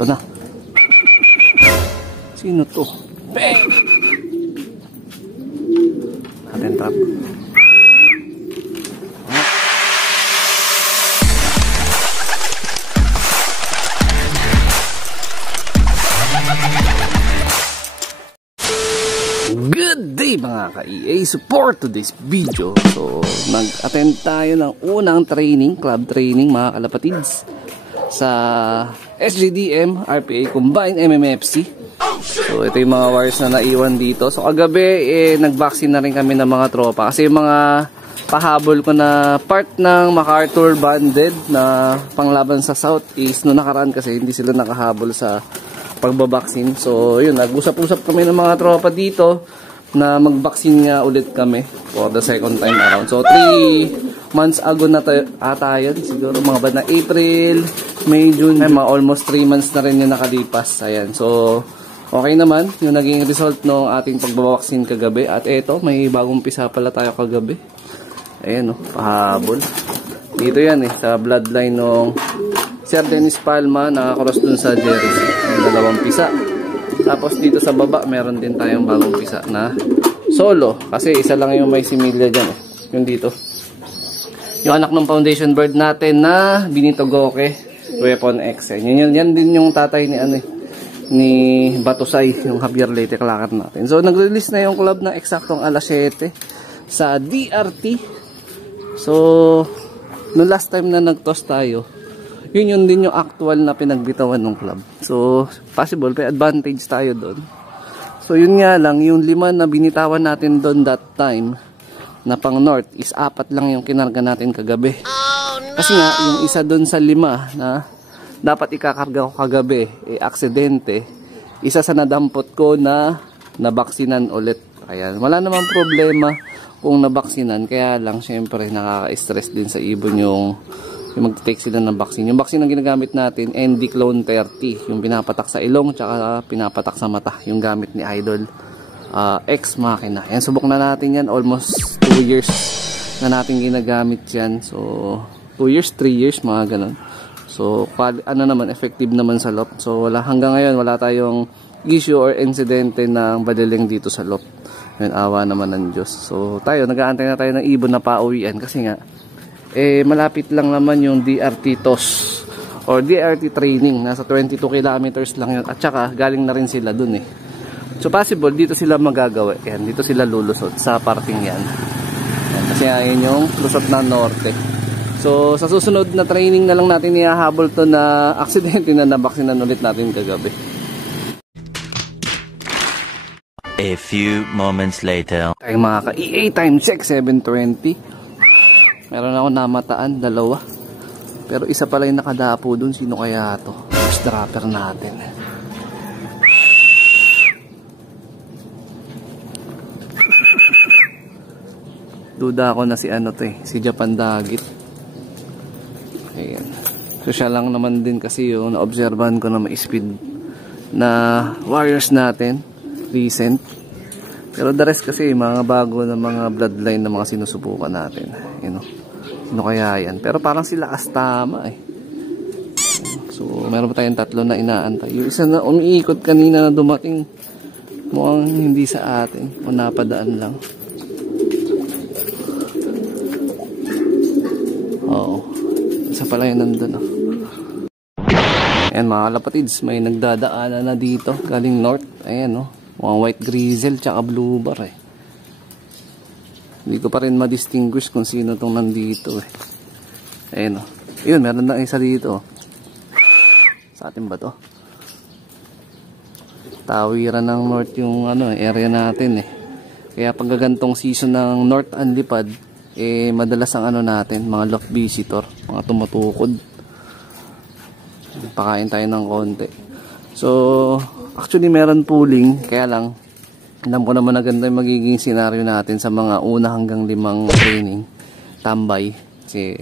Ito na. Sino to? Bang! Natin trap. Good day mga ka-EA support today's video. So nag-attend tayo ng unang training, club training mga kalapatids sa SGDM RPA Combined MMFC. So ito yung mga wires na naiwan dito. So kagabi nag-vaccine na rin kami ng mga tropa kasi yung mga pahabol ko na part ng MacArthur banded na panglaban sa Southeast no nakaraan kasi hindi sila nakahabol sa pagbabaksin. So yun, nag-usap-usap kami ng mga tropa dito na mag-vaccine nga ulit kami for the second time around. So 3 months ago na tayo siguro mga banda April, May, June, mga almost 3 months na rin yung nakalipas. Ayan, so okay naman yung naging result ng ating pagbabaksin kagabi. At eto, may bagong pisa pala tayo kagabi. Ayan o, pahabol. Dito yan sa bloodline ng Sir Dennis Palma, nakakross dun sa Jerry. Yung 2 pisa. Tapos dito sa baba, meron din tayong bagong pisa na solo. Kasi isa lang yung may similya dyan. Yung dito. Yung anak ng foundation bird natin na Benito Goke, Weapon X. Yan din yung tatay ni ni Batusay, yung Javier Leyte Clacker natin. So nag-release na yung club na eksaktong alas 7 sa DRT. So no last time na nag-toss tayo, yun din yung actual na pinagbitawan ng club. So possible may advantage tayo doon. So yun nga lang, yung 5 na binitawan natin doon that time na pang north is 4 lang yung kinarga natin kagabi. Kasi nga yung isa doon sa 5 na dapat ikakarga ko kagabi aksidente, isa sa nadampot ko na nabaksinan ulit. Kaya wala namang problema kung nabaksinan, kaya lang syempre nakaka-stress din sa ibon yung mag-take sila ng vaccine. Yung vaccine na ginagamit natin, ND Clone 30, yung pinapatak sa ilong tsaka pinapatak sa mata, yung gamit ni Idol X Machina. Yan, subok na natin yan, almost 2 years na natin ginagamit yan. So 2 years, 3 years, mga ganun. So naman, effective naman sa loft. So hanggang ngayon wala tayong issue or insidente ng badiling dito sa loft. Yun, awa naman ng Diyos. So tayo, nag-aantay na tayo ng ibon na pauwian kasi nga malapit lang naman yung DRT TOS or DRT training. Nasa 22 kilometers lang yun. At saka galing na rin sila dun So possible dito sila magagawa. Yan, dito sila lulusot sa parting yan. Yan, kasi yun yung lusot na norte. So sa susunod na training na lang natin ihahabol to na aksidente na nabaksinan ulit natin kagabi. A few moments later. Ay mga ka-EA, time check 7:20. Meron ako namataan, 2. Pero isa pala yung nakadapo dun. Sino kaya to? First dropper natin. Duda ako na si si Japan Dagit. Ayan. So siya lang naman din kasi yung na-observan ko na ma-speed na warriors natin. Recent. Pero the rest kasi mga bago na mga bloodline na mga sinusubukan natin. Ano kaya yan? Pero parang sila astama So meron pa tayong 3 na inaantay. Yung isa na umiikot kanina na dumating, mukhang hindi sa atin o napadaan lang. Oo, isa pala yun nandun Ayan mga kalapatids, may nagdadaanan na dito galing north. Ayan mukhang white grizzle tsaka blue bar Hindi ko pa rin ma-distinguish kung sino tong nandito Ayan Yun, meron na isa dito Sa atin ba to? Tawiran ng north yung area natin Kaya pag gantong season ng north ang lipad madalas ang natin, mga loft visitor, mga tumutukod. Pakain tayo ng konti. So actually meron pooling, kaya lang alam ko naman na ganda yung magiging scenario natin sa mga 1 hanggang 5 training tambay kasi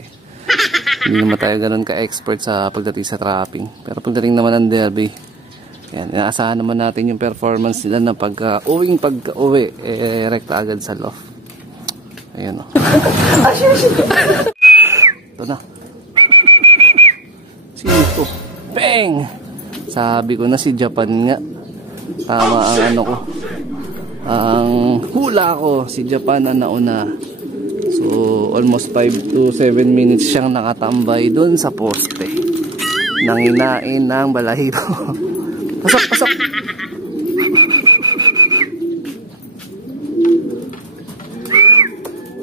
hindi naman tayo ganun ka-expert sa pagdating sa trapping. Pero pagdating naman ng derby, yan, inaasahan naman natin yung performance nila na pagka-uwi rekta agad sa loft. Ayan Ito na. Sino ito? Bang! Sabi ko na si Japan nga. Tama ang ano ko. Ang hula ko, si Japan ang nauna. So, almost 5 to 7 minutes siyang nakatambay dun sa poste. Nanginain ng balahibo. Pasok, pasok!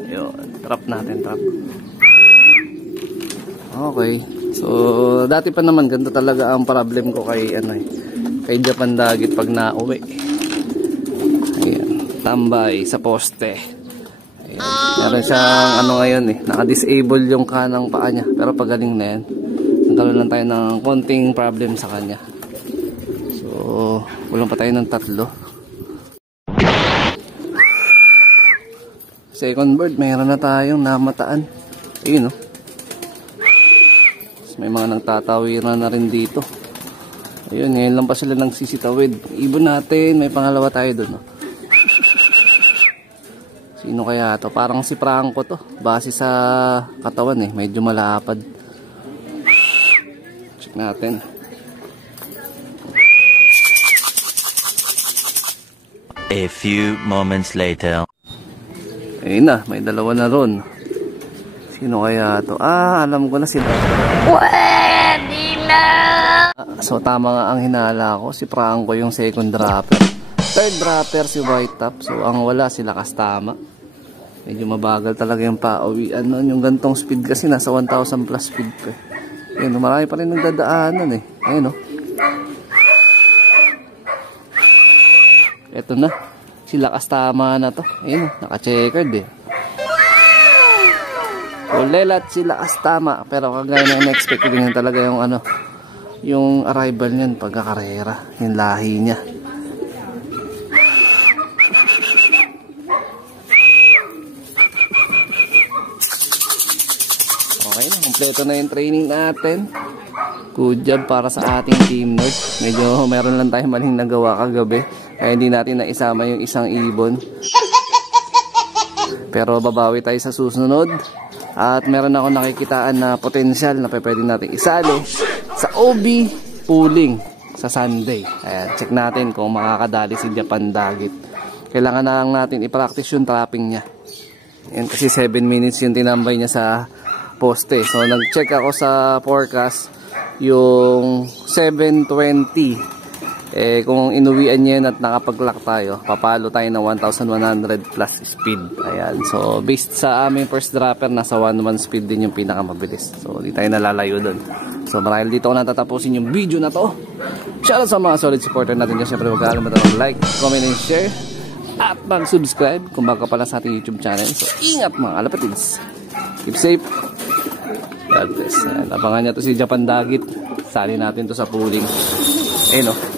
Ayun, trap natin, trap. Okay. So, dati pa naman, ganito talaga ang problem ko kay, kay Japan Dagit pag nauwi. Ayan, tambay sa poste. Ayan. Meron siyang ngayon naka-disable yung kanang paa niya. Pero pagaling na yan. Nagkaroon lang tayo ng konting problem sa kanya. So, kulang pa tayo ng 3. Second bird, mayroon na tayong namataan. Ayun, may mga nagtatawiran na rin dito. Ayun, ngayon lang pa sila nagsisitawid. Ibon natin, may pangalawa tayo doon. Sino kaya to? Parang si Franco to. Base sa katawan medyo malapad. Check natin. A few moments later. Ayun na, may dalawa na ron. Sino kaya to? Alam ko na sila. Pwede na! So tama nga ang hinala ko. Si Franco yung second dropper. Third dropper si White Top. So ang wala sila Kastama. Medyo mabagal talaga yung pauwian nun. Yung gantong speed kasi nasa 1,000 plus speed pa. Ayun, marami pa rin nagdadaanan Ayun Eto na. Sila Kastama na to. Ayun naka-checkered Ulelat sila Kastama, pero kagaya na in-expect ko din talaga yung yung arrival niyan pagkakarera, yung lahi niya. Okay na, kompleto na yung training natin. Good job para sa ating team North. Medyo meron lang tayong maling nagawa kagabi, kaya hindi natin naisama yung isang ibon. Pero babawi tayo sa susunod. At meron ako nakikitaan na potensyal na pwede natin isali sa OB pooling sa Sunday. Ayan, check natin kung makakadali si Japan Dagit. Kailangan na lang natin i-practice yung trapping niya. Ayan, kasi 7 minutes yung tinambay niya sa poste. So nag-check ako sa forecast yung 7:20. Kung inuwian niya yun at nakapag-lock tayo, papalo tayo ng 1,100 plus speed. Ayan. So, based sa aming first dropper, nasa 1,1 speed din yung pinakamabilis. So, di tayo nalalayo dun. So, marahil dito ko natatapusin yung video na to. Shoutout sa mga solid supporter natin dyan. Siyempre, huwag kalimutan ng like, comment, and share. At mag-subscribe kung bago pa lang sa ating YouTube channel. So, ingat mga kalapatids. Keep safe. God bless. Ayan, abangan niya to si Japan Dagit. Sali natin to sa pooling. Ayun